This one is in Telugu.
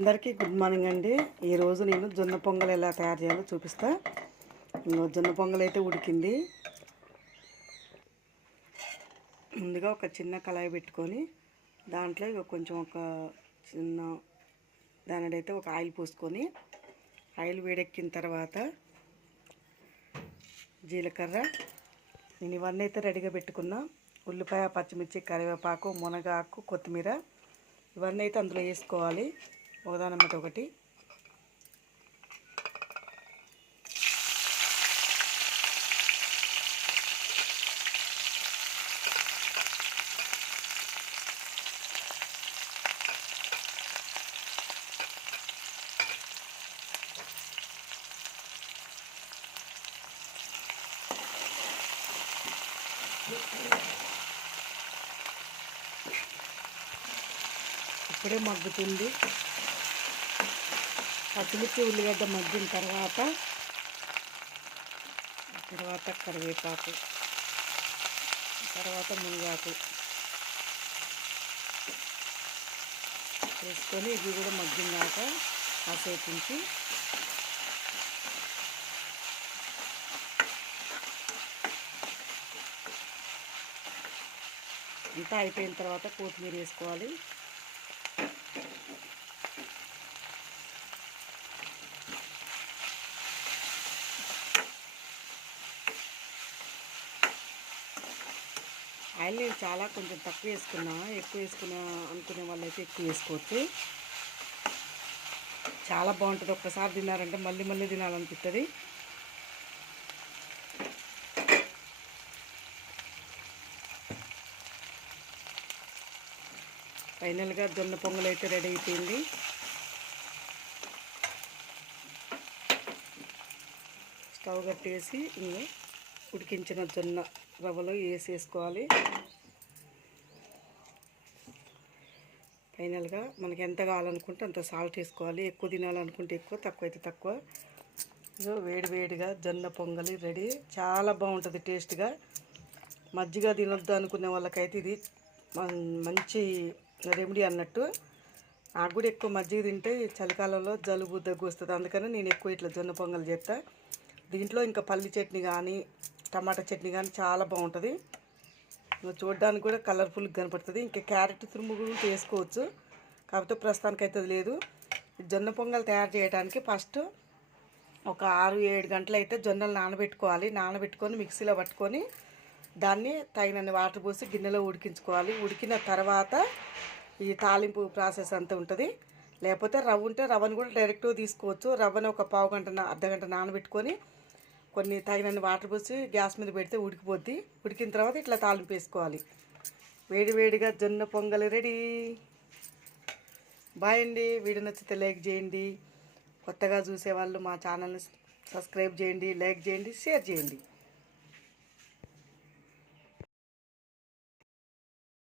అందరికీ గుడ్ మార్నింగ్ అండి. ఈరోజు నేను జొన్న పొంగల్ ఎలా తయారు చేయాలో చూపిస్తా. జొన్న పొంగల్ అయితే ఉడికింది. ముందుగా ఒక చిన్న కళాయి పెట్టుకొని దాంట్లో కొంచెం ఒక చిన్న దానిడైతే ఒక ఆయిల్ పోసుకొని ఆయిల్ వేడెక్కిన తర్వాత జీలకర్ర. నేను ఇవన్నీ అయితే రెడీగా పెట్టుకున్నా. ఉల్లిపాయ పచ్చిమిర్చి కరివేపాకు మునగాకు కొత్తిమీర ఇవన్నీ అయితే అందులో వేసుకోవాలి. ఒకదానమ్మట ఒకటి ఇప్పుడే మగ్గుతుంది. పచ్చిమిర్చి ఉల్లిగడ్డ మగ్గిన తర్వాత తర్వాత కరివేపాకు తర్వాత మునగాకు వేసుకొని ఇది కూడా మగ్గినాక కాసేపు ఉంచి అంతా అయిపోయిన తర్వాత కొత్తిమీర వేసుకోవాలి. ఆయిల్ నేను చాలా కొంచెం తక్కువ వేసుకున్నా ఎక్కువ వేసుకున్నా అనుకునే వాళ్ళైతే ఎక్కువ వేసుకోవచ్చు. చాలా బాగుంటుంది. ఒక్కసారి తిన్నారంటే మళ్ళీ మళ్ళీ తినాలనిపిస్తుంది ఫైనల్గా జొన్న పొంగల్ అయితే రెడీ అయిపోయింది. స్టవ్ కట్టేసి ఇంకా ఉడికించిన జొన్న. రవ్వలో వేసేసుకోవాలి. ఫైనల్గా మనకి ఎంత కావాలనుకుంటే అంత సాల్ట్ వేసుకోవాలి. ఎక్కువ తినాలనుకుంటే ఎక్కువ తక్కువ అయితే తక్కువ. ఇదో వేడివేడిగా జొన్న పొంగలి రెడీ. చాలా బాగుంటుంది టేస్ట్గా మజ్జిగ తినొద్దు అనుకునే వాళ్ళకైతే ఇది మంచి రెమెడీ అన్నట్టు. నాకు కూడా ఎక్కువ మజ్జిగ తింటే చలికాలంలో జలుబు దగ్గు వస్తుంది. అందుకని నేను ఎక్కువ ఇట్లా జొన్న పొంగల్ చేస్తా దీంట్లో ఇంకా పల్లి చట్నీ కానీ టమాటా చట్నీ కానీ చాలా బాగుంటుంది. ఇంకా చూడడానికి కూడా కలర్ఫుల్గా కనపడుతుంది. ఇంకా క్యారెట్ తురుము కూడా వేసుకోవచ్చు కాకపోతే ప్రస్తుతానికి అయితే లేదు. జొన్న పొంగల్ తయారు చేయడానికి ఫస్ట్ ఒక ఆరు ఏడు గంటలు అయితే జొన్నలు నానబెట్టుకోవాలి. నానబెట్టుకొని మిక్సీలో పట్టుకొని దాన్ని తగినన్ని వాటర్ పోసి గిన్నెలో ఉడికించుకోవాలి. ఉడికిన తర్వాత ఈ తాలింపు ప్రాసెస్ అంతా ఉంటుంది. లేకపోతే రవ్వ ఉంటే రవ్వను కూడా డైరెక్ట్గా తీసుకోవచ్చు. రవ్వని ఒక పావు గంట అర్ధ గంట నానబెట్టుకొని కొన్ని తగినన్ని వాటర్ పోసి గ్యాస్ మీద పెడితే ఉడికిపోద్ది. ఉడికిన తర్వాత ఇట్లా తాలింపు వేసుకోవాలి. వేడివేడిగా జొన్న పొంగల్ రెడీ. బాయ్ అండి. వీడియో నచ్చితే లైక్ చేయండి. కొత్తగా చూసేవాళ్ళు మా ఛానల్ని సబ్స్క్రైబ్ చేయండి లైక్ చేయండి షేర్ చేయండి.